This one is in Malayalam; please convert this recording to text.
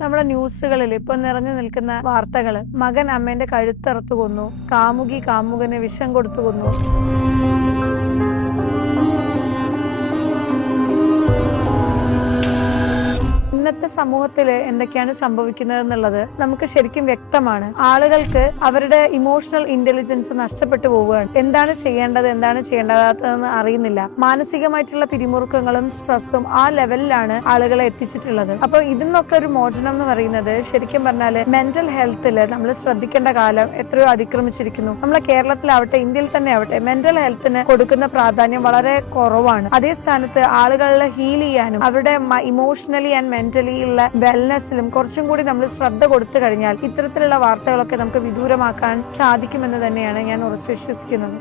നമ്മുടെ ന്യൂസുകളിൽ ഇപ്പൊ നിറഞ്ഞു നിൽക്കുന്ന വാർത്തകള്, മകൻ അമ്മേന്റെ കഴുത്തറുത്തു കൊന്നു, കാമുകി കാമുകന് വിഷം കൊടുത്തു കൊന്നു. ഇന്നത്തെ സമൂഹത്തിൽ എന്തൊക്കെയാണ് സംഭവിക്കുന്നത് എന്നുള്ളത് നമുക്ക് ശരിക്കും വ്യക്തമാണ്. ആളുകൾക്ക് അവരുടെ ഇമോഷണൽ ഇന്റലിജൻസ് നഷ്ടപ്പെട്ടു പോവുകയാണ്. എന്താണ് ചെയ്യേണ്ടത്, എന്താണ് ചെയ്യേണ്ടതെന്ന് അറിയുന്നില്ല. മാനസികമായിട്ടുള്ള പിരിമുറുക്കങ്ങളും സ്ട്രെസ്സും ആ ലെവലിലാണ് ആളുകളെ എത്തിച്ചിട്ടുള്ളത്. അപ്പൊ ഇതിന്നൊക്കെ ഒരു മോചനം എന്ന് പറയുന്നത് ശരിക്കും പറഞ്ഞാല് മെന്റൽ ഹെൽത്തിൽ നമ്മൾ ശ്രദ്ധിക്കേണ്ട കാലം എത്രയോ അതിക്രമിച്ചിരിക്കുന്നു. നമ്മളെ കേരളത്തിലാവട്ടെ, ഇന്ത്യയിൽ തന്നെ ആവട്ടെ, മെന്റൽ ഹെൽത്തിന് കൊടുക്കുന്ന പ്രാധാന്യം വളരെ കുറവാണ്. അതേ സ്ഥാനത്ത് ആളുകളെ ഹീൽ ചെയ്യാനും അവരുടെ ഇമോഷണലി ആൻഡ് മെന്റലി ഉള്ള വെൽനെസ്സിലും കുറച്ചും കൂടി നമ്മൾ ശ്രദ്ധ കൊടുത്തു കഴിഞ്ഞാൽ ഇത്തരത്തിലുള്ള വാർത്തകളൊക്കെ നമുക്ക് വിദൂരമാക്കാൻ സാധിക്കുമെന്ന് തന്നെയാണ് ഞാൻ ഉറച്ചു വിശ്വസിക്കുന്നത്.